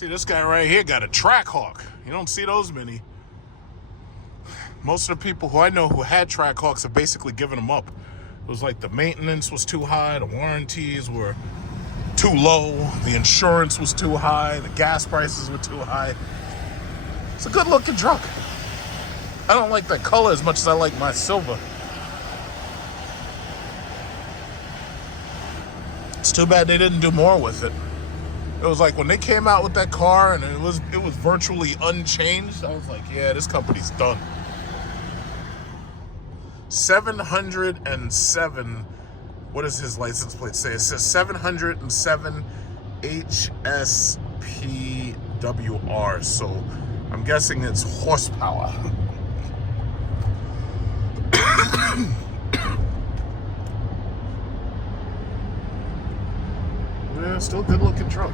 See, this guy right here got a Trackhawk. You don't see those many. Most of the people who I know who had Trackhawks have basically given them up. It was like the maintenance was too high, the warranties were too low, the insurance was too high, the gas prices were too high. It's a good looking truck. I don't like that color as much as I like my silver. It's too bad they didn't do more with it. It was like when they came out with that car and it was virtually unchanged, I was like, yeah, this company's done. 707, what does his license plate say? It says 707 HSPWR, so I'm guessing it's horsepower. Yeah, still a good looking truck.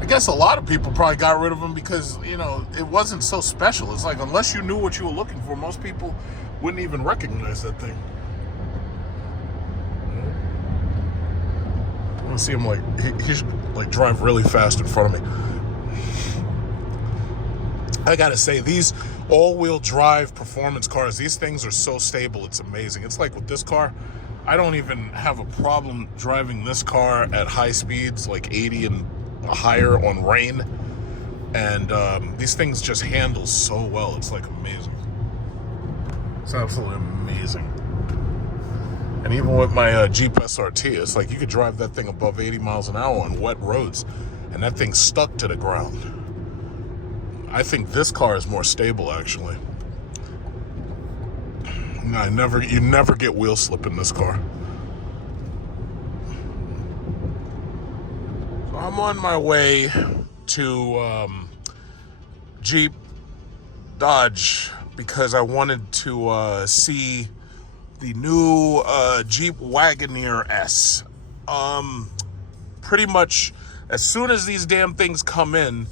I guess a lot of people probably got rid of them because, you know, it wasn't so special. It's like, unless you knew what you were looking for, most people wouldn't even recognize that thing. I want to see him, like, he should, like, drive really fast in front of me. I gotta say, these all-wheel drive performance cars, these things are so stable, it's amazing. It's like with this car, I don't even have a problem driving this car at high speeds, like 80 and higher on rain. And these things just handle so well. It's like amazing. It's absolutely amazing. And even with my Jeep SRT, it's like you could drive that thing above 80 miles an hour on wet roads, and that thing's stuck to the ground. I think this car is more stable, actually. You never get wheel slip in this car. So I'm on my way to Jeep Dodge because I wanted to see the new Jeep Wagoneer S. Pretty much as soon as these damn things come in,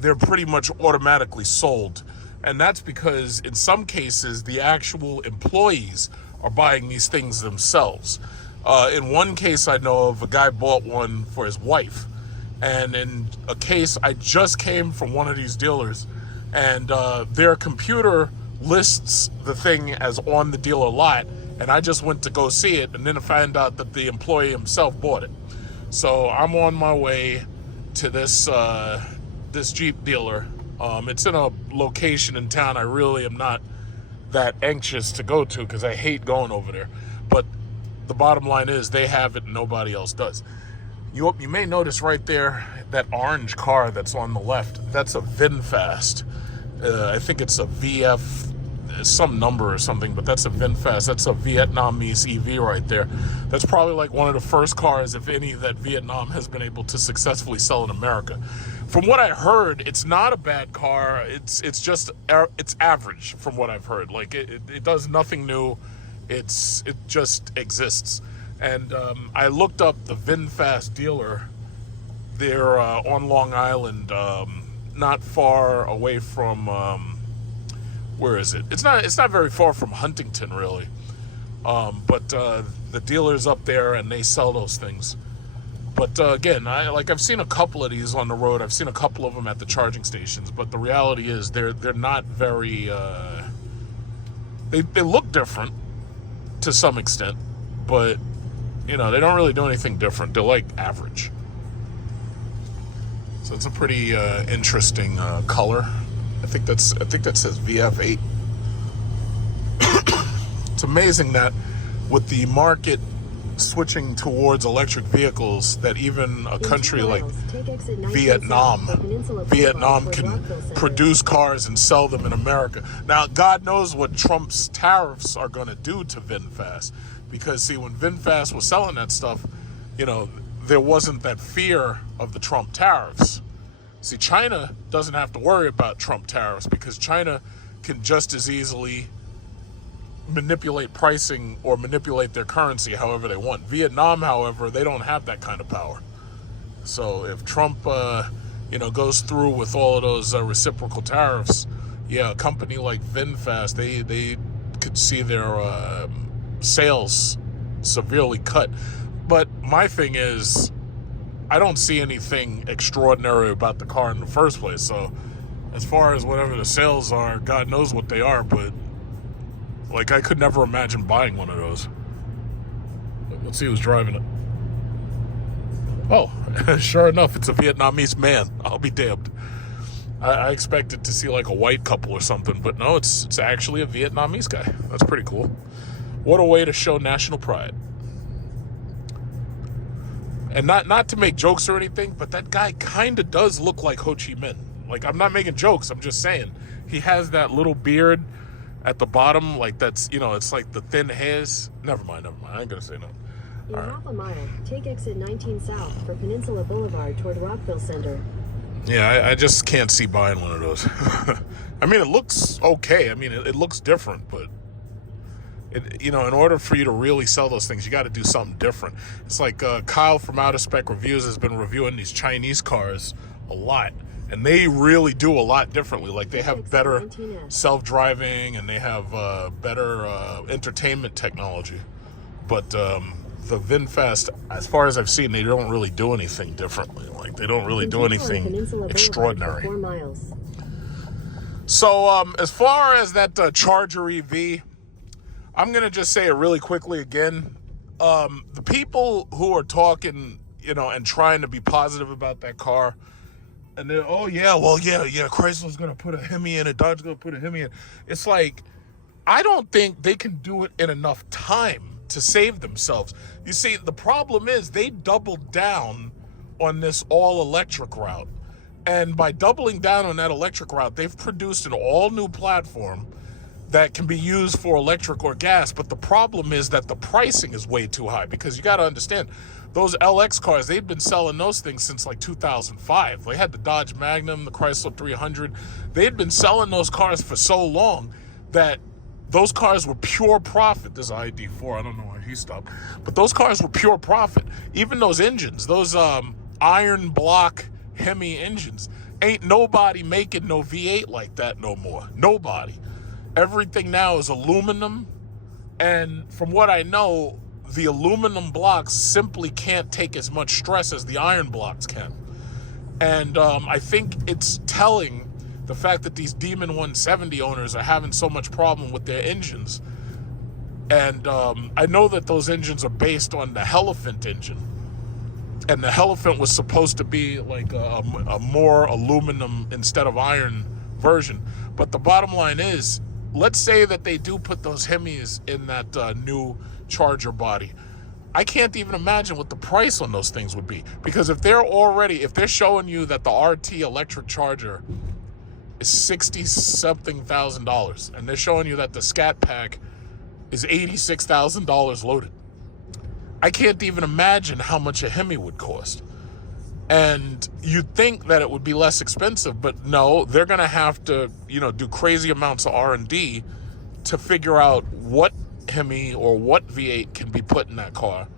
they're pretty much automatically sold. And that's because in some cases, the actual employees are buying these things themselves. In one case I know of, a guy bought one for his wife. And in a case, I just came from one of these dealers, and their computer lists the thing as on the dealer lot, and I just went to go see it, and then I found out that the employee himself bought it. So I'm on my way to this Jeep dealer. It's in a location in town I really am not that anxious to go to because I hate going over there. But the bottom line is they have it and nobody else does. You may notice right there that orange car that's on the left. That's a VinFast. I think it's a VF, some number or something, but that's a VinFast. That's a Vietnamese EV right there. That's probably like one of the first cars, if any, that Vietnam has been able to successfully sell in America. From what I heard, it's not a bad car. It's average from what I've heard. Like it does nothing new. It just exists. And I looked up the VinFast dealer. They're on Long Island, not far away from where is it? It's not very far from Huntington, really. But the dealer's up there, and they sell those things. But again, I've seen a couple of these on the road. I've seen a couple of them at the charging stations. But the reality is, they're not very. They look different to some extent, but you know, they don't really do anything different. They're like average. So it's a pretty interesting color. I think that says VF8. It's amazing that with the market switching towards electric vehicles, that even a country like Vietnam can produce cars and sell them in America. Now, God knows what Trump's tariffs are going to do to VinFast. Because, see, when VinFast was selling that stuff, you know, there wasn't that fear of the Trump tariffs. See, China doesn't have to worry about Trump tariffs because China can just as easily manipulate pricing or manipulate their currency however they want. Vietnam, however, they don't have that kind of power. So if Trump, goes through with all of those reciprocal tariffs, yeah, a company like VinFast, they could see their sales severely cut. But my thing is, I don't see anything extraordinary about the car in the first place. So as far as whatever the sales are, God knows what they are, but like I could never imagine buying one of those. Let's see who's driving it. Oh, sure enough, it's a Vietnamese man. I'll be damned. I expected to see like a white couple or something, but no, it's actually a Vietnamese guy. That's pretty cool. What a way to show national pride. And not to make jokes or anything, but that guy kind of does look like Ho Chi Minh. Like, I'm not making jokes, I'm just saying. He has that little beard at the bottom, like that's, it's like the thin hairs. Never mind. I ain't gonna say no. In half a mile, take exit 19 south for Peninsula Boulevard toward Rockville Center. Yeah, I just can't see buying one of those. I mean, it looks okay. I mean, it looks different, but in order for you to really sell those things, you got to do something different. It's like Kyle from Outer Spec Reviews has been reviewing these Chinese cars a lot, and they really do a lot differently. Like, they have better self-driving, and they have better entertainment technology. But the VinFast, as far as I've seen, they don't really do anything differently. Like, they don't really do anything extraordinary. 4 miles. So as far as that Charger EV, I'm going to just say it really quickly again. The people who are talking, and trying to be positive about that car, and they're, Chrysler's going to put a Hemi in it, Dodge is going to put a Hemi in. It's like, I don't think they can do it in enough time to save themselves. You see, the problem is they doubled down on this all-electric route. And by doubling down on that electric route, they've produced an all-new platform that can be used for electric or gas. But the problem is that the pricing is way too high, because you got to understand, those LX cars, they've been selling those things since like 2005. They had the Dodge Magnum, the Chrysler 300. They'd been selling those cars for so long that those cars were pure profit. This is ID4, I don't know why he stopped. But those cars were pure profit. Even those engines, those iron block Hemi engines, ain't nobody making no V8 like that no more. Nobody. Everything now is aluminum. And from what I know, the aluminum blocks simply can't take as much stress as the iron blocks can. And I think it's telling, the fact that these Demon 170 owners are having so much problem with their engines. And I know that those engines are based on the Elephant engine. And the Elephant was supposed to be like a more aluminum instead of iron version. But the bottom line is, let's say that they do put those Hemis in that new Charger body. I can't even imagine what the price on those things would be. Because if they're showing you that the RT electric Charger is $60-something thousand, and they're showing you that the Scat Pack is $86,000 loaded, I can't even imagine how much a Hemi would cost. And you'd think that it would be less expensive, but no, they're going to have to, do crazy amounts of R&D to figure out what Hemi or what V8 can be put in that car.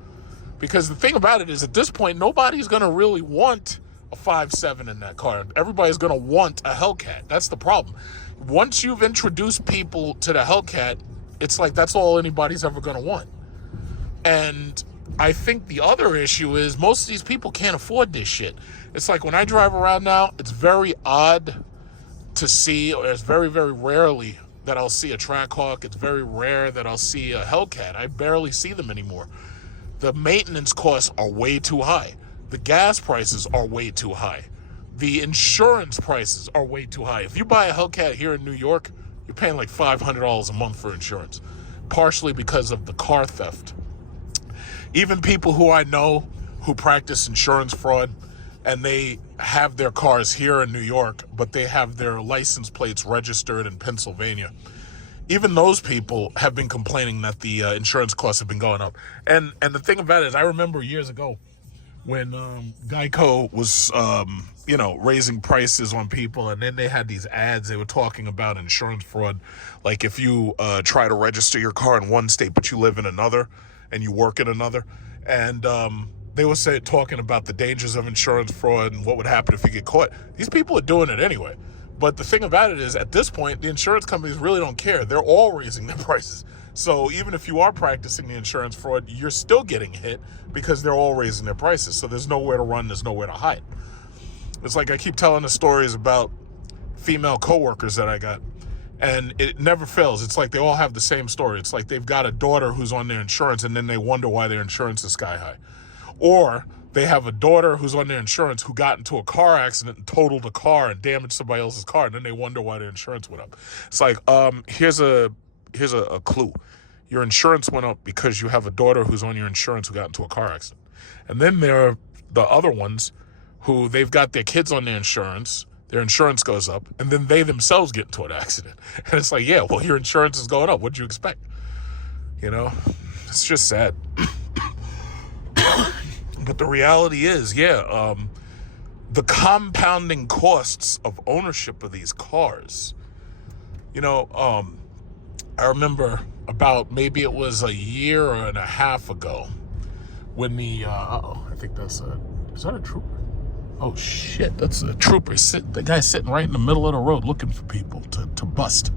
Because the thing about it is, at this point, nobody's going to really want a 5.7 in that car. Everybody's going to want a Hellcat. That's the problem. Once you've introduced people to the Hellcat, it's like that's all anybody's ever going to want. And I think the other issue is most of these people can't afford this shit. It's like when I drive around now, it's very odd to see, or it's very, very rarely that I'll see a Trackhawk. It's very rare that I'll see a Hellcat. I barely see them anymore. The maintenance costs are way too high. The gas prices are way too high. The insurance prices are way too high. If you buy a Hellcat here in New York, you're paying like $500 a month for insurance, partially because of the car theft. Even people who I know who practice insurance fraud, and they have their cars here in New York, but they have their license plates registered in Pennsylvania. Even those people have been complaining that the insurance costs have been going up. And the thing about it is, I remember years ago when Geico was, raising prices on people, and then they had these ads. They were talking about insurance fraud. Like if you try to register your car in one state, but you live in another, and you work in another. And they were talking about the dangers of insurance fraud and what would happen if you get caught. These people are doing it anyway. But the thing about it is, at this point, the insurance companies really don't care. They're all raising their prices. So even if you are practicing the insurance fraud, you're still getting hit because they're all raising their prices. So there's nowhere to run, there's nowhere to hide. It's like I keep telling the stories about female coworkers that I got, and it never fails. It's like they all have the same story. It's like they've got a daughter who's on their insurance, and then they wonder why their insurance is sky high. Or they have a daughter who's on their insurance who got into a car accident and totaled a car and damaged somebody else's car, and then they wonder why their insurance went up. It's like, here's a clue. Your insurance went up because you have a daughter who's on your insurance who got into a car accident. And then there are the other ones who they've got their kids on their insurance goes up, and then they themselves get into an accident. And it's like, yeah, well, your insurance is going up. What'd you expect? You know, it's just sad. But the reality is, the compounding costs of ownership of these cars. You know, I remember about maybe it was a year and a half ago when the, I think is that a trooper? Oh shit, that's a trooper. The guy's sitting right in the middle of the road looking for people to bust.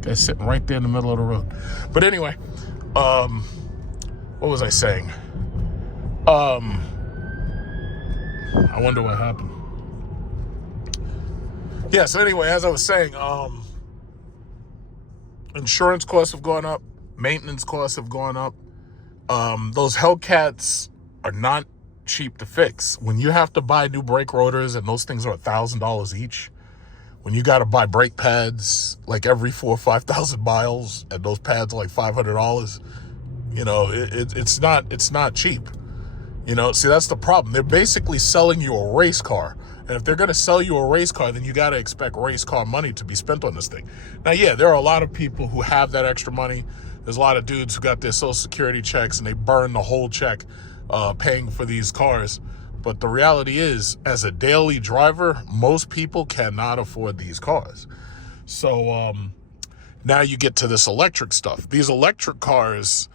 The guy's sitting right there in the middle of the road. But anyway, what was I saying? I wonder what happened. Yeah, so anyway, as I was saying, insurance costs have gone up, maintenance costs have gone up. Those Hellcats are not cheap to fix. When you have to buy new brake rotors and those things are $1,000 each, when you got to buy brake pads like every 4,000 or 5,000 miles and those pads are like $500, you know, it's not cheap. You know, see, that's the problem. They're basically selling you a race car. And if they're going to sell you a race car, then you got to expect race car money to be spent on this thing. Now, yeah, there are a lot of people who have that extra money. There's a lot of dudes who got their Social Security checks and they burn the whole check paying for these cars. But the reality is, as a daily driver, most people cannot afford these cars. So now you get to this electric stuff. These electric cars,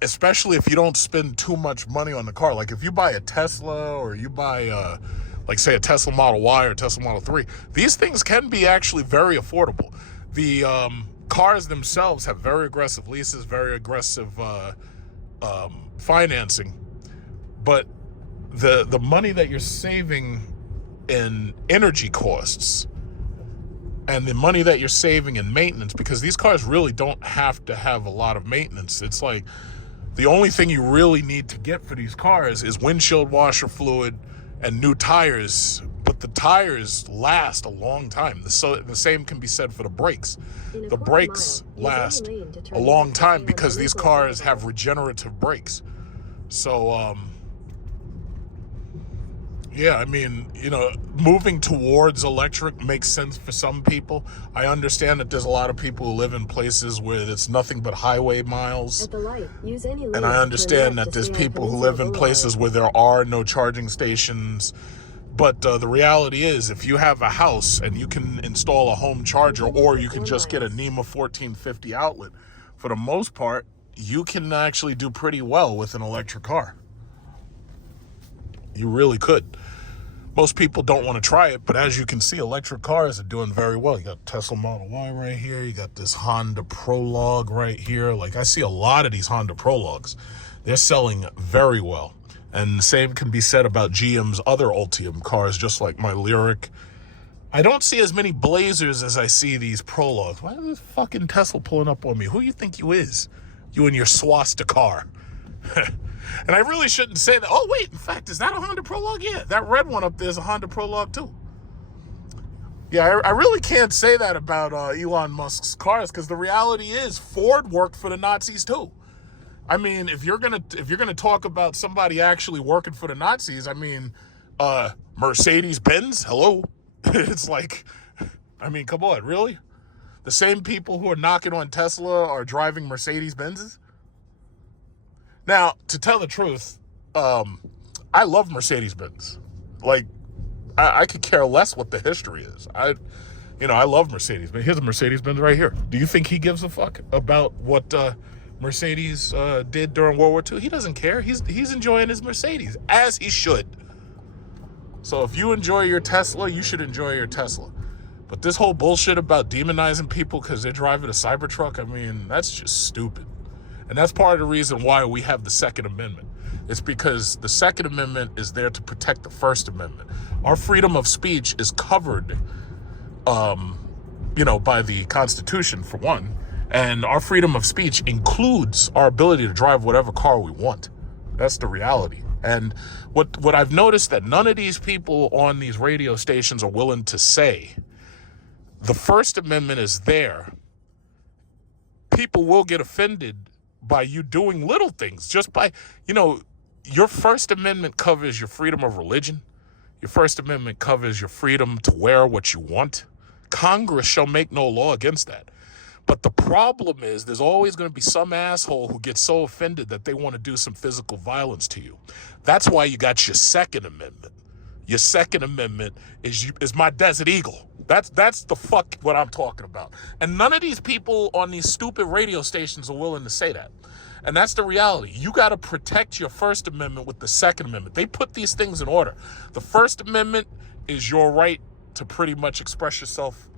especially if you don't spend too much money on the car, like if you buy a Tesla or you buy like say a Tesla Model Y or Tesla Model 3, these things can be actually very affordable. The cars themselves have very aggressive leases, very aggressive financing, but the money that you're saving in energy costs and the money that you're saving in maintenance, because these cars really don't have to have a lot of maintenance. It's like the only thing you really need to get for these cars is windshield washer fluid and new tires, but the tires last a long time. So the same can be said for the brakes. The brakes last a long time because these cars have regenerative brakes. So, yeah, I mean, you know, moving towards electric makes sense for some people. I understand that there's a lot of people who live in places where it's nothing but highway miles. At the light, use any lane and I understand that there's people who live in places where there are no charging stations. But the reality is, if you have a house and you can install a home charger, or you can just get a NEMA 1450 outlet, for the most part, you can actually do pretty well with an electric car. You really could. Most people don't want to try it, but as you can see, electric cars are doing very well. You got Tesla Model Y right here. You got this Honda Prologue right here. Like, I see a lot of these Honda Prologues. They're selling very well. And the same can be said about GM's other Ultium cars, just like my Lyriq. I don't see as many Blazers as I see these Prologues. Why is this fucking Tesla pulling up on me? Who you think you is? You and your swastika car. And I really shouldn't say that. Oh, wait, in fact, is that a Honda Prologue? Yeah, that red one up there is a Honda Prologue, too. Yeah, I really can't say that about Elon Musk's cars, because the reality is Ford worked for the Nazis, too. I mean, if you're gonna talk about somebody actually working for the Nazis, I mean, Mercedes-Benz, hello? It's like, I mean, come on, really? The same people who are knocking on Tesla are driving Mercedes-Benzes? Now, to tell the truth, I love Mercedes-Benz. Like, I could care less what the history is. I love Mercedes-Benz. Here's a Mercedes-Benz right here. Do you think he gives a fuck about what Mercedes did during World War II? He doesn't care. He's enjoying his Mercedes, as he should. So if you enjoy your Tesla, you should enjoy your Tesla. But this whole bullshit about demonizing people because they're driving a Cybertruck, I mean, that's just stupid. And that's part of the reason why we have the Second Amendment. It's because the Second Amendment is there to protect the First Amendment. Our freedom of speech is covered, by the Constitution, for one. And our freedom of speech includes our ability to drive whatever car we want. That's the reality. And what I've noticed that none of these people on these radio stations are willing to say, the First Amendment is there. People will get offended by you doing little things. Just by, your First Amendment covers your freedom of religion. Your First Amendment covers your freedom to wear what you want. Congress shall make no law against that. But the problem is there's always going to be some asshole who gets so offended that they want to do some physical violence to you. That's why you got your Second Amendment. Your Second Amendment is my Desert Eagle. That's the fuck what I'm talking about. And none of these people on these stupid radio stations are willing to say that. And that's the reality. You got to protect your First Amendment with the Second Amendment. They put these things in order. The First Amendment is your right to pretty much express yourself.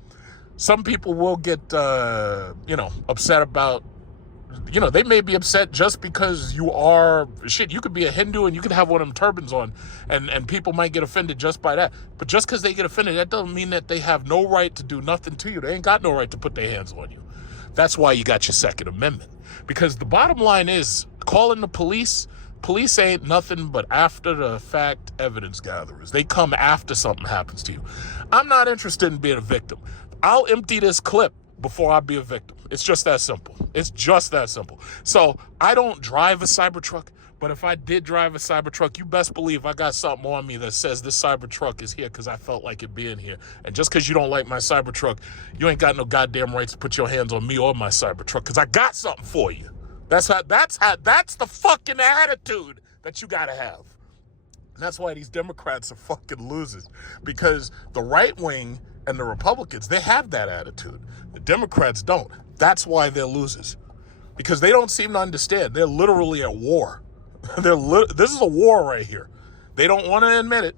Some people will get, upset about, they may be upset just because you could be a Hindu and you could have one of them turbans on, and people might get offended just by that. But just because they get offended, that doesn't mean that they have no right to do nothing to you. They ain't got no right to put their hands on you. That's why you got your Second Amendment. Because the bottom line is, calling the police ain't nothing but after the fact evidence gatherers. They come after something happens to you. I'm not interested in being a victim. I'll empty this clip before I be a victim. It's just that simple. It's just that simple. So I don't drive a Cybertruck, but if I did drive a Cybertruck, you best believe I got something on me that says this Cybertruck is here because I felt like it being here. And just because you don't like my Cybertruck, you ain't got no goddamn rights to put your hands on me or my Cybertruck because I got something for you. That's the fucking attitude that you gotta have. And that's why these Democrats are fucking losers, because the right wing and the Republicans, they have that attitude. The Democrats don't. That's why they're losers, because they don't seem to understand. They're literally at war. This is a war right here. They don't want to admit it.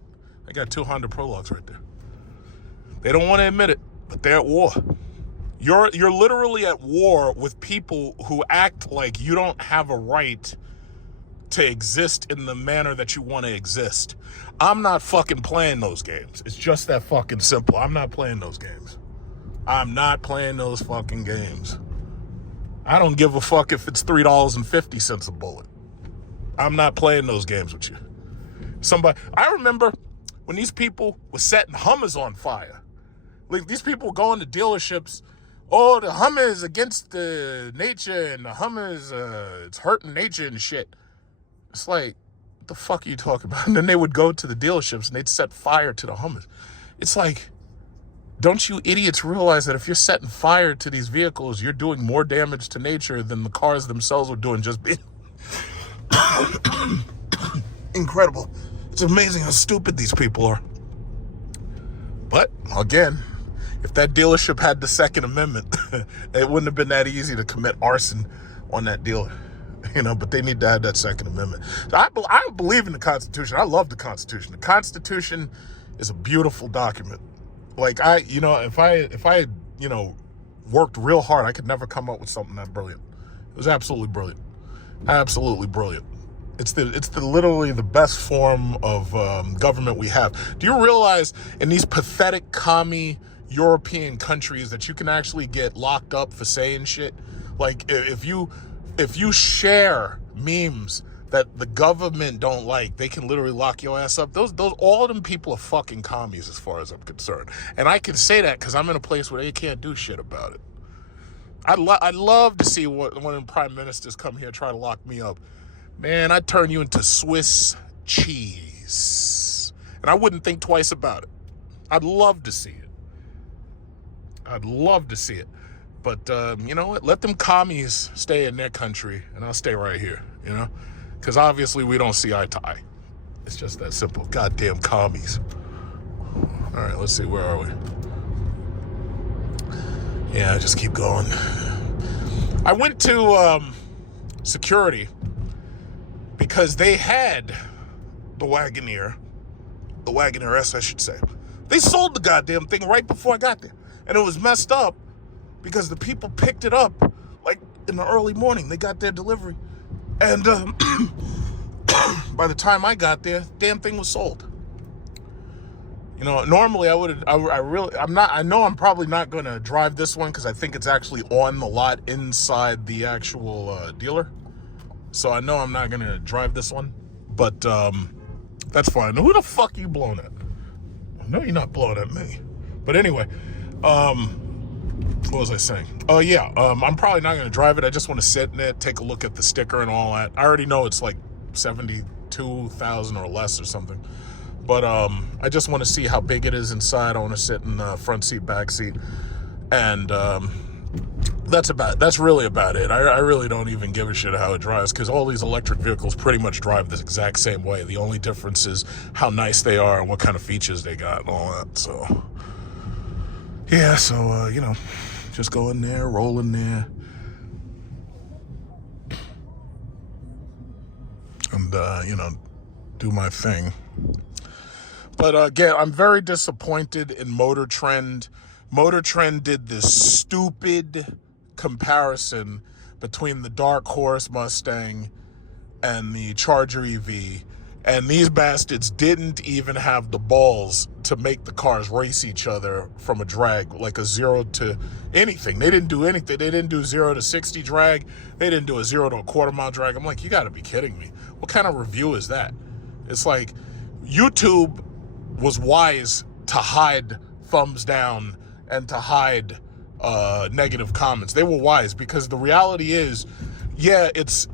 I got 2 Honda Prologues right there. They don't want to admit it, but they're at war. You're literally at war with people who act like you don't have a right to exist in the manner that you want to exist. I'm not fucking playing those games. It's just that fucking simple. I'm not playing those games. I'm not playing those fucking games. I don't give a fuck if it's $3.50 a bullet. I'm not playing those games with you. I remember when these people were setting Hummers on fire. Like, these people going to dealerships, oh, the Hummer is against the nature, and the Hummer is, it's hurting nature and shit. It's like, what the fuck are you talking about? And then they would go to the dealerships and they'd set fire to the Hummers. It's like, don't you idiots realize that if you're setting fire to these vehicles, you're doing more damage to nature than the cars themselves were doing just being incredible. It's amazing how stupid these people are. But again, if that dealership had the Second Amendment, it wouldn't have been that easy to commit arson on that dealer. But they need to have that Second Amendment. So I believe in the Constitution. I love the Constitution. The Constitution is a beautiful document. Like, if I worked real hard, I could never come up with something that brilliant. It was absolutely brilliant. Absolutely brilliant. It's literally the best form of government we have. Do you realize in these pathetic commie European countries that you can actually get locked up for saying shit? Like, if you share memes that the government don't like, they can literally lock your ass up. Those all of them people are fucking commies as far as I'm concerned. And I can say that because I'm in a place where they can't do shit about it. I'd love to see one of the prime ministers come here and try to lock me up. Man, I'd turn you into Swiss cheese. And I wouldn't think twice about it. I'd love to see it. I'd love to see it. But you know what? Let them commies stay in their country, and I'll stay right here, Because obviously we don't see eye to eye. It's just that simple. Goddamn commies. All right, let's see. Where are we? Yeah, just keep going. I went to security because they had the Wagoneer S, I should say. They sold the goddamn thing right before I got there. And it was messed up because the people picked it up like in the early morning. They got their delivery. And by the time I got there, damn thing was sold. You know, normally I know I'm probably not going to drive this one because I think it's actually on the lot inside the actual dealer. So I know I'm not going to drive this one, but that's fine. Who the fuck are you blowing at? No, you're not blowing at me. But anyway, what was I saying? Oh yeah, I'm probably not going to drive it. I just want to sit in it, take a look at the sticker and all that. I already know it's like 72,000 or less or something. But I just want to see how big it is inside. I want to sit in the front seat, back seat, and that's really about it. I really don't even give a shit how it drives because all these electric vehicles pretty much drive the exact same way. The only difference is how nice they are and what kind of features they got and all that. So yeah, so you know, just go in there, roll in there, and you know, do my thing. But again, I'm very disappointed in Motor Trend. Motor Trend did this stupid comparison between the Dark Horse Mustang and the Charger EV. And these bastards didn't even have the balls to make the cars race each other from a drag, like a 0 to anything. They didn't do anything. They didn't do 0 to 60 drag. They didn't do a 0 to a quarter-mile drag. I'm like, you got to be kidding me. What kind of review is that? It's like YouTube was wise to hide thumbs down and to hide negative comments. They were wise because the reality is, yeah, it's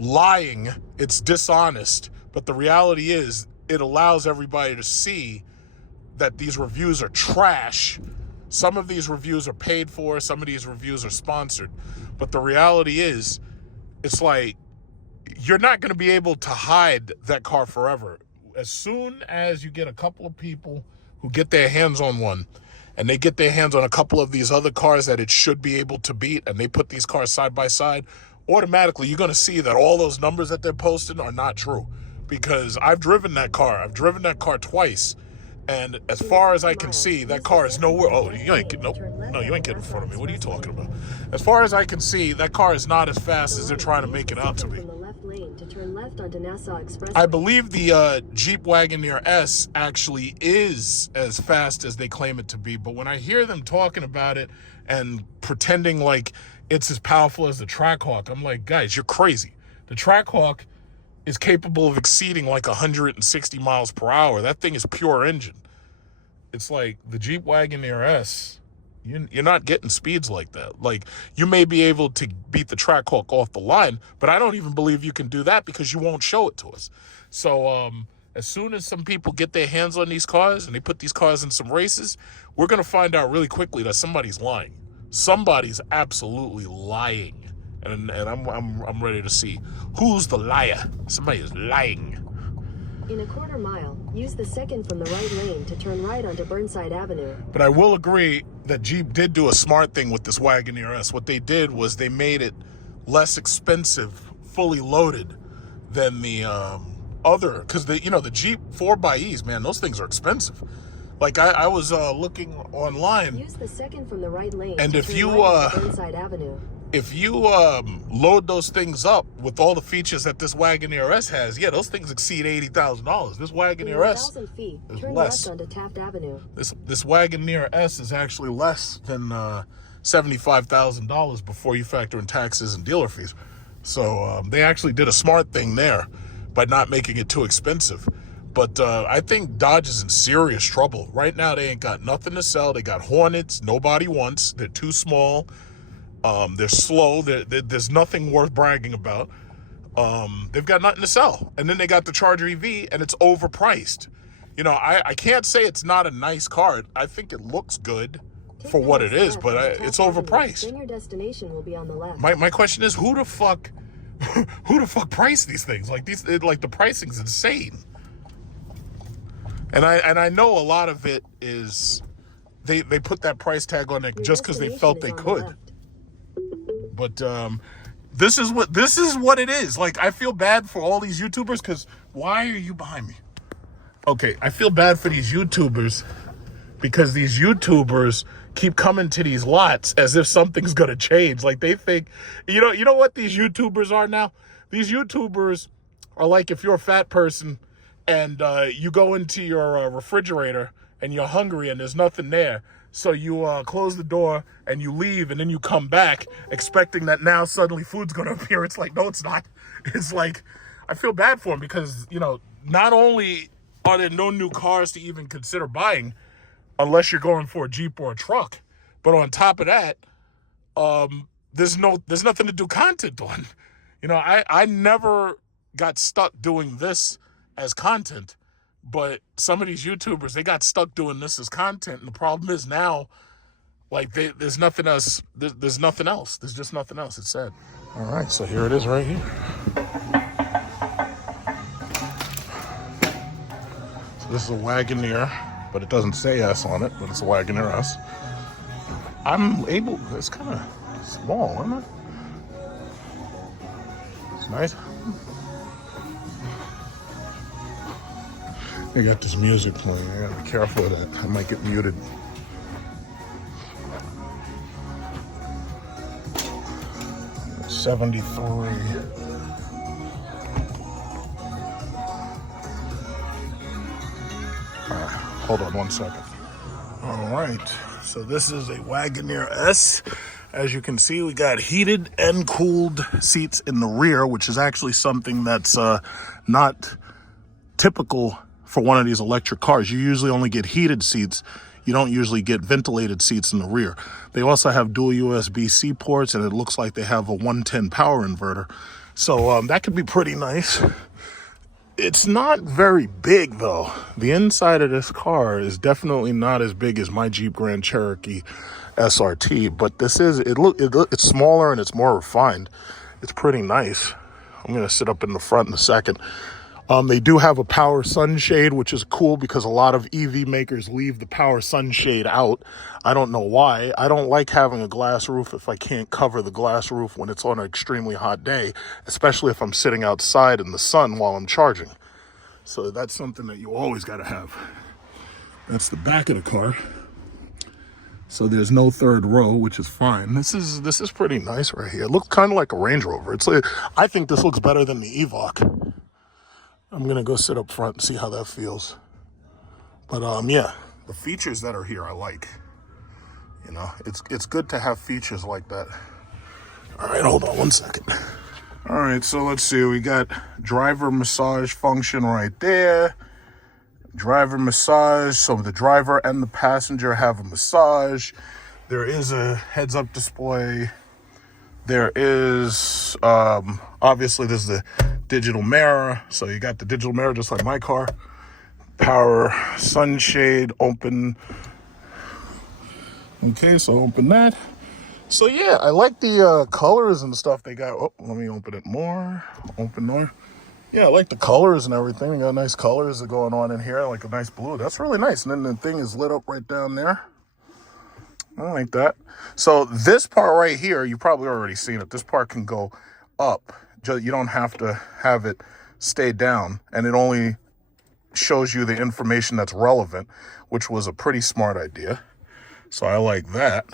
lying, it's dishonest, but the reality is it allows everybody to see that these reviews are trash. Some of these reviews are paid for, some of these reviews are sponsored, but the reality is, it's like, you're not going to be able to hide that car forever. As soon as you get a couple of people who get their hands on one and they get their hands on a couple of these other cars that it should be able to beat and they put these cars side by side, automatically you're going to see that all those numbers that they're posting are not true. Because I've driven that car. I've driven that car twice. And as far as I can see, that car is nowhere. Oh, you ain't getting, nope. No, you ain't getting in front of me. What are you talking about? As far as I can see, that car is not as fast as they're trying to make it out to be. I believe the Jeep Wagoneer S actually is as fast as they claim it to be. But when I hear them talking about it and pretending like it's as powerful as the Trackhawk, I'm like, guys, you're crazy. The Trackhawk is capable of exceeding like 160 miles per hour. That thing is pure engine. It's like the Jeep Wagoneer S, you're not getting speeds like that. Like, you may be able to beat the Trackhawk off the line, but I don't even believe you can do that because you won't show it to us. So as soon as some people get their hands on these cars and they put these cars in some races, we're going to find out really quickly that somebody's lying. Somebody's absolutely lying. And I'm ready to see who's the liar. Somebody is lying. In a quarter mile, use the second from the right lane to turn right onto Burnside Avenue. But I will agree that Jeep did do a smart thing with this Wagoneer S. What they did was they made it less expensive, fully loaded, than the other. Because the Jeep 4xEs, man, those things are expensive. Like I was looking online. Use the second from the right lane. And if you Burnside Avenue. If you load those things up with all the features that this Wagoneer S has, yeah, those things exceed $80,000. This Wagoneer S is turn less. Left onto Taft Avenue. This Wagoneer S is actually less than $75,000 before you factor in taxes and dealer fees. So they actually did a smart thing there by not making it too expensive. But I think Dodge is in serious trouble. Right now, they ain't got nothing to sell. They got Hornets nobody wants. They're too small. They're slow. There's nothing worth bragging about. They've got nothing to sell. And then they got the Charger EV, and it's overpriced. You know, I can't say it's not a nice car. I think it looks good for what it is, but it's overpriced. Then your destination will be on the left. My question is, who the fuck priced these things? Like the pricing's insane. And I know a lot of it is they put that price tag on it just because they felt they could. But this is what it is. Like, I feel bad for all these YouTubers because why are you behind me? Okay, I feel bad for these YouTubers because these YouTubers keep coming to these lots as if something's gonna change. Like they think, you know what these YouTubers are now? These YouTubers are like if you're a fat person and you go into your refrigerator and you're hungry and there's nothing there. So you close the door and you leave and then you come back expecting that now suddenly food's gonna appear. It's like, no, it's not. It's like, I feel bad for them because, not only are there no new cars to even consider buying unless you're going for a Jeep or a truck, but on top of that, there's nothing to do content on. I never got stuck doing this as content, but some of these YouTubers, they got stuck doing this as content, and the problem is now, like, there's nothing else. There's nothing else. There's just nothing else. It's sad. All right, so here it is right here. So this is a Wagoneer, but it doesn't say S on it, but it's a Wagoneer S. It's kind of small, isn't it? It's nice. I got this music playing. I gotta be careful of that. I might get muted. It's 73. Hold on one second. All right, so this is a Wagoneer S. As you can see, we got heated and cooled seats in the rear, which is actually something that's not typical for one of these electric cars. You usually only get heated seats. You don't usually get ventilated seats in the rear. They also have dual USB-C ports, and it looks like they have a 110 power inverter. So that could be pretty nice. It's not very big though. The inside of this car is definitely not as big as my Jeep Grand Cherokee SRT, but it's smaller and it's more refined. It's pretty nice. I'm gonna sit up in the front in a second. They do have a power sunshade, which is cool because a lot of EV makers leave the power sunshade out. I don't know why. I don't like having a glass roof if I can't cover the glass roof when it's on an extremely hot day, especially if I'm sitting outside in the sun while I'm charging. So that's something that you always got to have. That's the back of the car. So there's no third row, which is fine. This is pretty nice right here. It looks kind of like a Range Rover. I think this looks better than the Evoque. I'm gonna go sit up front and see how that feels. But yeah, the features that are here I like. It's good to have features like that. All right, hold on one second. All right, so let's see. We got driver massage function right there. Driver massage, so the driver and the passenger have a massage. There is a heads-up display. There is, obviously there's the digital mirror. So you got the digital mirror just like my car. Power sunshade, open. Okay, so open that. So yeah, I like the colors and stuff they got. Oh, let me open it more. Open more. Yeah, I like the colors and everything. We got nice colors that are going on in here, like a nice blue. That's really nice. And then the thing is lit up right down there. I like that. So this part right here, you probably already seen it. This part can go up. You don't have to have it stay down. And it only shows you the information that's relevant, which was a pretty smart idea. So I like that.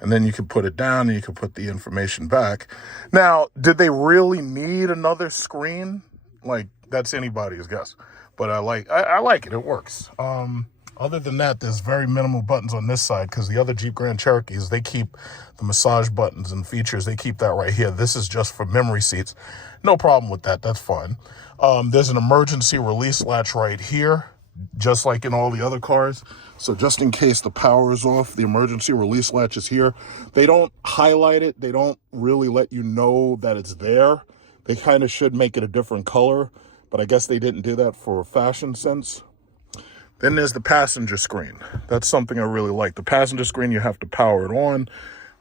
And then you can put it down and you can put the information back. Now, did they really need another screen? Like, that's anybody's guess. But I like it. It works. Other than that, there's very minimal buttons on this side because the other Jeep Grand Cherokees, they keep the massage buttons and features. They keep that right here. This is just for memory seats. No problem with that. That's fine. There's an emergency release latch right here, just like in all the other cars. So just in case the power is off, the emergency release latch is here. They don't highlight it. They don't really let you know that it's there. They kind of should make it a different color, but I guess they didn't do that for fashion sense. Then there's the passenger screen. That's something I really like. The passenger screen, you have to power it on.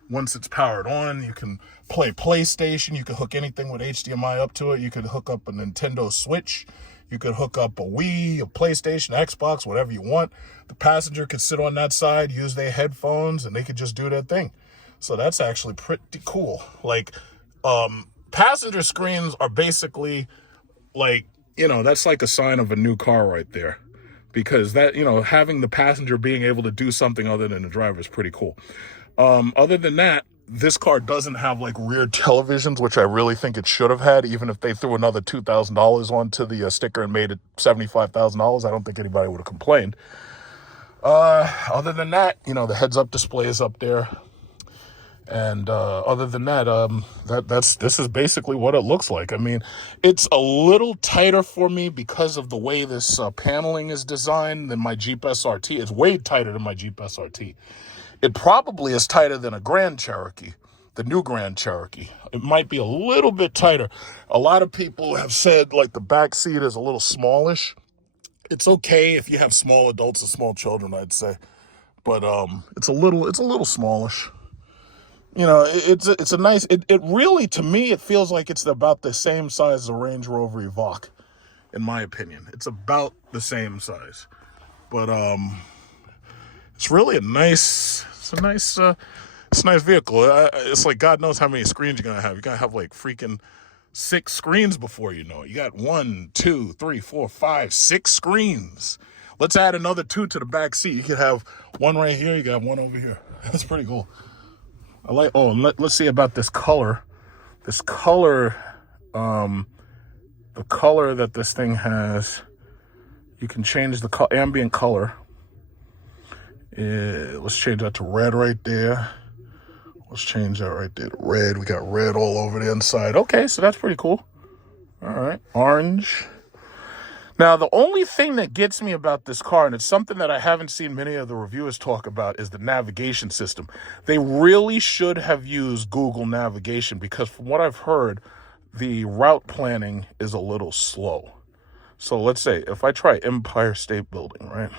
Once it's powered on, you can play PlayStation. You can hook anything with HDMI up to it. You could hook up a Nintendo Switch. You could hook up a Wii, a PlayStation, Xbox, whatever you want. The passenger could sit on that side, use their headphones, and they could just do their thing. So that's actually pretty cool. Like, passenger screens are basically like, that's like a sign of a new car right there. because that, having the passenger being able to do something other than the driver is pretty cool. Other than that, this car doesn't have like rear televisions, which I really think it should have had. Even if they threw another $2,000 onto the sticker and made it $75,000, I don't think anybody would have complained. Other than that, the heads-up display is up there. And other than that, this is basically what it looks like. I mean, it's a little tighter for me because of the way this paneling is designed than my Jeep SRT. It's way tighter than my Jeep SRT. It probably is tighter than a Grand Cherokee, the new Grand Cherokee. It might be a little bit tighter. A lot of people have said like the back seat is a little smallish. It's okay if you have small adults and small children, I'd say, but it's a little smallish. It's a nice. It really, to me, it feels like it's about the same size as a Range Rover Evoque, in my opinion. It's about the same size, but it's really a nice vehicle. It's like God knows how many screens you're gonna have. You're gonna have like freaking 6 screens before you know it. You got 1, 2, 3, 4, 5, 6 screens. Let's add another 2 to the back seat. You could have 1 right here. You got 1 over here. That's pretty cool. I like. Oh, and let's see about this color. This color, the color that this thing has. You can change the ambient color. Let's change that to red right there. Let's change that right there to red. We got red all over the inside. Okay, so that's pretty cool. All right, orange. Now, the only thing that gets me about this car, and it's something that I haven't seen many of the reviewers talk about, is the navigation system. They really should have used Google navigation because from what I've heard, the route planning is a little slow. So let's say if I try Empire State Building, right?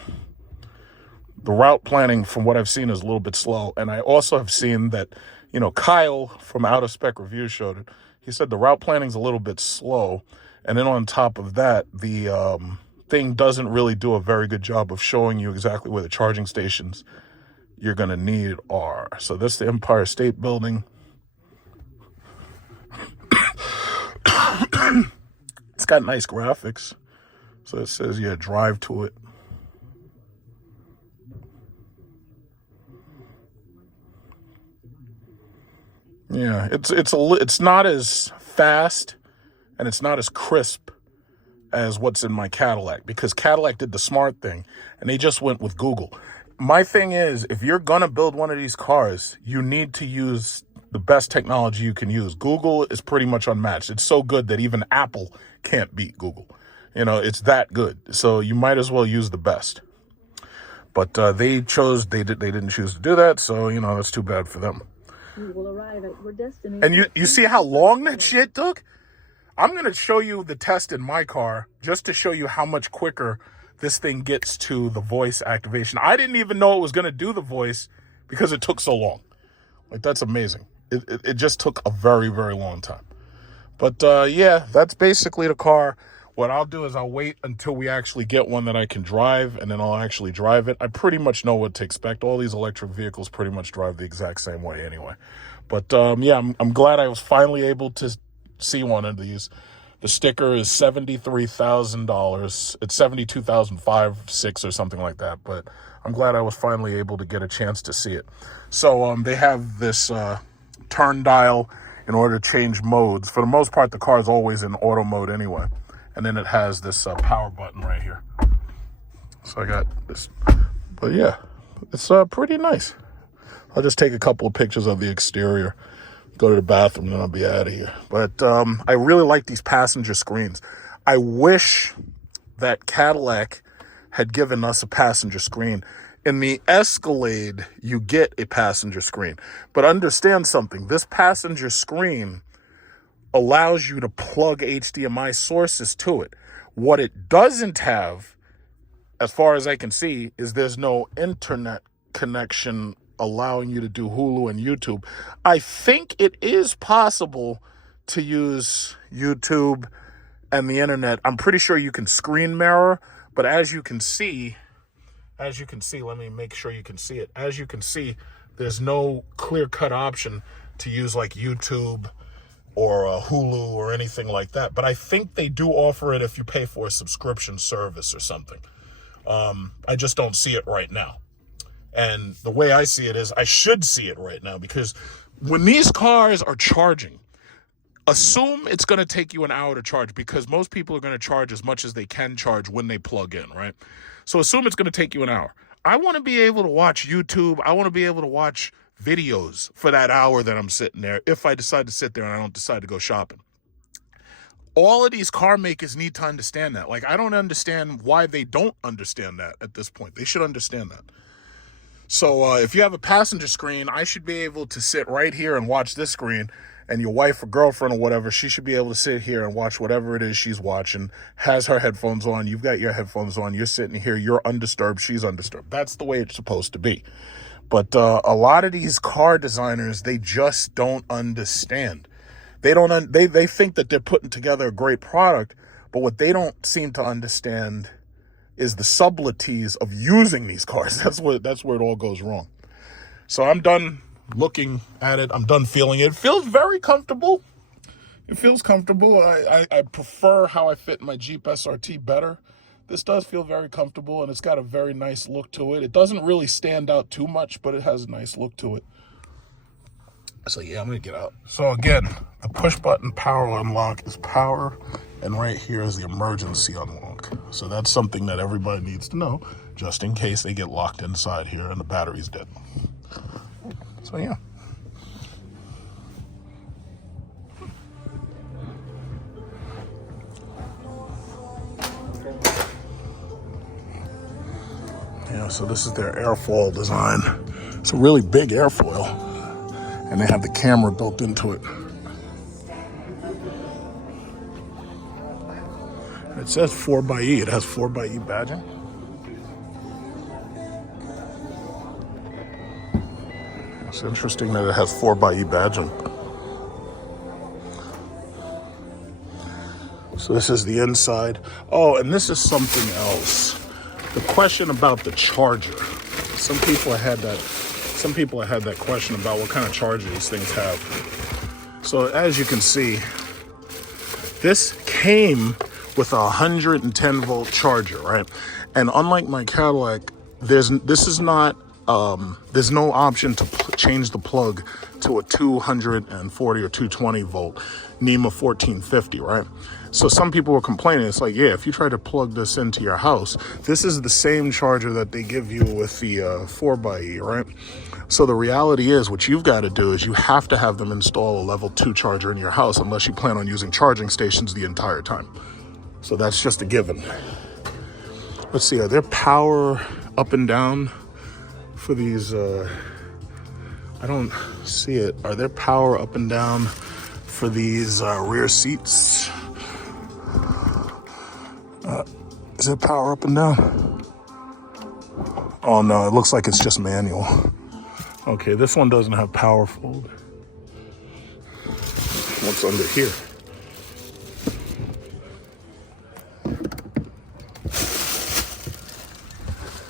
The route planning from what I've seen is a little bit slow. And I also have seen that, Kyle from Out of Spec Review showed it. He said the route planning is a little bit slow. And then on top of that, the thing doesn't really do a very good job of showing you exactly where the charging stations you're going to need are. So this is the Empire State Building. It's got nice graphics. So it says, drive to it. Yeah, it's not as fast and it's not as crisp as what's in my Cadillac because Cadillac did the smart thing and they just went with Google. My thing is, if you're going to build one of these cars, you need to use the best technology you can use. Google is pretty much unmatched. It's so good that even Apple can't beat Google. It's that good. So you might as well use the best. But they didn't choose to do that. So, that's too bad for them. We will arrive at your destination. And you see how long that shit took? I'm going to show you the test in my car just to show you how much quicker this thing gets to the voice activation. I didn't even know it was going to do the voice because it took so long. Like, that's amazing. It just took a very, very long time. But, yeah, that's basically the car. What I'll do is I'll wait until we actually get one that I can drive, and then I'll actually drive it. I pretty much know what to expect. All these electric vehicles pretty much drive the exact same way anyway. But, yeah, I'm glad I was finally able to see one of these. The sticker is $73,000. It's $72,506 or something like that. But I'm glad I was finally able to get a chance to see it. So they have this turn dial in order to change modes. For the most part, the car is always in auto mode anyway. And then it has this power button right here. So I got this. But yeah, it's pretty nice. I'll just take a couple of pictures of the exterior, go to the bathroom, and then I'll be out of here. But I really like these passenger screens. I wish that Cadillac had given us a passenger screen. In the Escalade, you get a passenger screen. But understand something. This passenger screen allows you to plug HDMI sources to it. What it doesn't have, as far as I can see, is there's no internet connection allowing you to do Hulu and YouTube. I think it is possible to use YouTube and the internet. I'm pretty sure you can screen mirror, but as you can see, let me make sure you can see it. As you can see, there's no clear-cut option to use like YouTube or Hulu or anything like that. But I think they do offer it if you pay for a subscription service or something. I just don't see it right now. And the way I see it is I should see it right now, because when these cars are charging, assume it's going to take you an hour to charge, because most people are going to charge as much as they can charge when they plug in, right? So assume it's going to take you an hour. I want to be able to watch YouTube. I want to be able to watch videos for that hour that I'm sitting there, if I decide to sit there and I don't decide to go shopping. All of these car makers need to understand that. Like, I don't understand why they don't understand that at this point. They should understand that. So if you have a passenger screen, I should be able to sit right here and watch this screen, and your wife or girlfriend or whatever, she should be able to sit here and watch whatever it is she's watching, has her headphones on, you've got your headphones on, you're sitting here, you're undisturbed, she's undisturbed. That's the way it's supposed to be. But a lot of these car designers, they just don't understand. They think that they're putting together a great product, but what they don't seem to understand is the subtleties of using these cars. That's where it all goes wrong. So I'm done looking at it. I'm done feeling it. It feels very comfortable. It feels comfortable. I prefer how I fit in my Jeep SRT better. This does feel very comfortable, and it's got a very nice look to it. It doesn't really stand out too much, but it has a nice look to it. So yeah, I'm gonna get out. So again, the push button power unlock is power, and right here is the emergency unlock. So that's something that everybody needs to know, just in case they get locked inside here and the battery's dead. So yeah. Yeah, so this is their airfoil design. It's a really big airfoil, and they have the camera built into it. It says 4xe. It has 4xe badging. It's interesting that it has 4xe badging. So this is the inside. Oh, and this is something else. The question about the charger. Some people had that question about what kind of charger these things have. So as you can see, this came with a 110 volt charger, right? And unlike my Cadillac, there's no option to change the plug to a 240 or 220 volt NEMA 1450, right? So some people were complaining. It's like, yeah, if you try to plug this into your house, this is the same charger that they give you with the 4xe, right? So the reality is, what you've got to do is you have to have them install a level 2 charger in your house, unless you plan on using charging stations the entire time. So that's just a given. Let's see, are there power up and down for these? I don't see it. Are there power up and down for these rear seats? Is it power up and down? Oh no, it looks like it's just manual. Okay, this one doesn't have power fold. What's under here?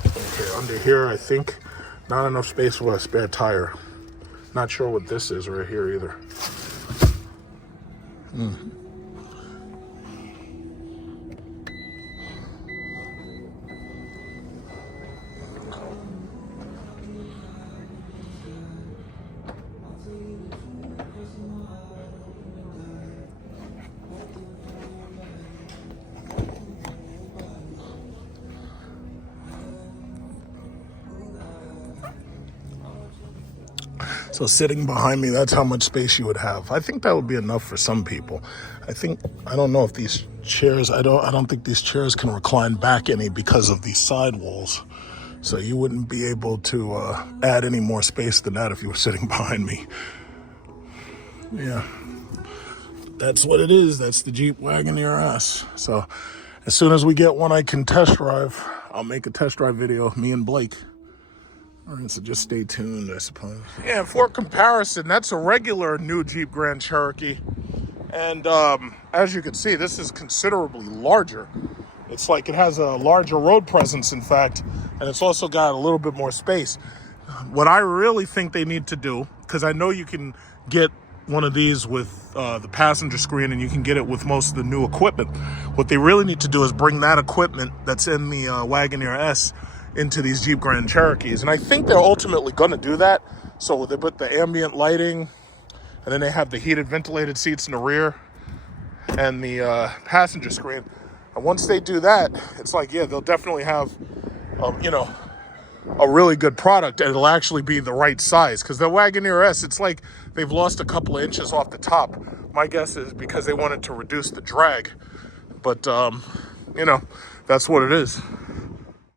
Okay, under here, I think not enough space for a spare tire. Not sure what this is right here either. So sitting behind me, that's how much space you would have. I think that would be enough for some people. I don't know if these chairs, I don't think these chairs can recline back any because of these sidewalls. So you wouldn't be able to add any more space than that if you were sitting behind me. Yeah, that's what it is. That's the Jeep Wagoneer S. So as soon as we get one I can test drive, I'll make a test drive video, me and Blake. All right, so just stay tuned, I suppose. Yeah, for comparison, that's a regular new Jeep Grand Cherokee. And as you can see, this is considerably larger. It's like it has a larger road presence, in fact, and it's also got a little bit more space. What I really think they need to do, because I know you can get one of these with the passenger screen, and you can get it with most of the new equipment. What they really need to do is bring that equipment that's in the Wagoneer S into these Jeep Grand Cherokees. And I think they're ultimately going to do that. So they put the ambient lighting, and then they have the heated ventilated seats in the rear and the passenger screen. And once they do that, it's like, yeah, they'll definitely have, a really good product, and it'll actually be the right size. Because the Wagoneer S, it's like they've lost a couple of inches off the top. My guess is because they wanted to reduce the drag. But, that's what it is.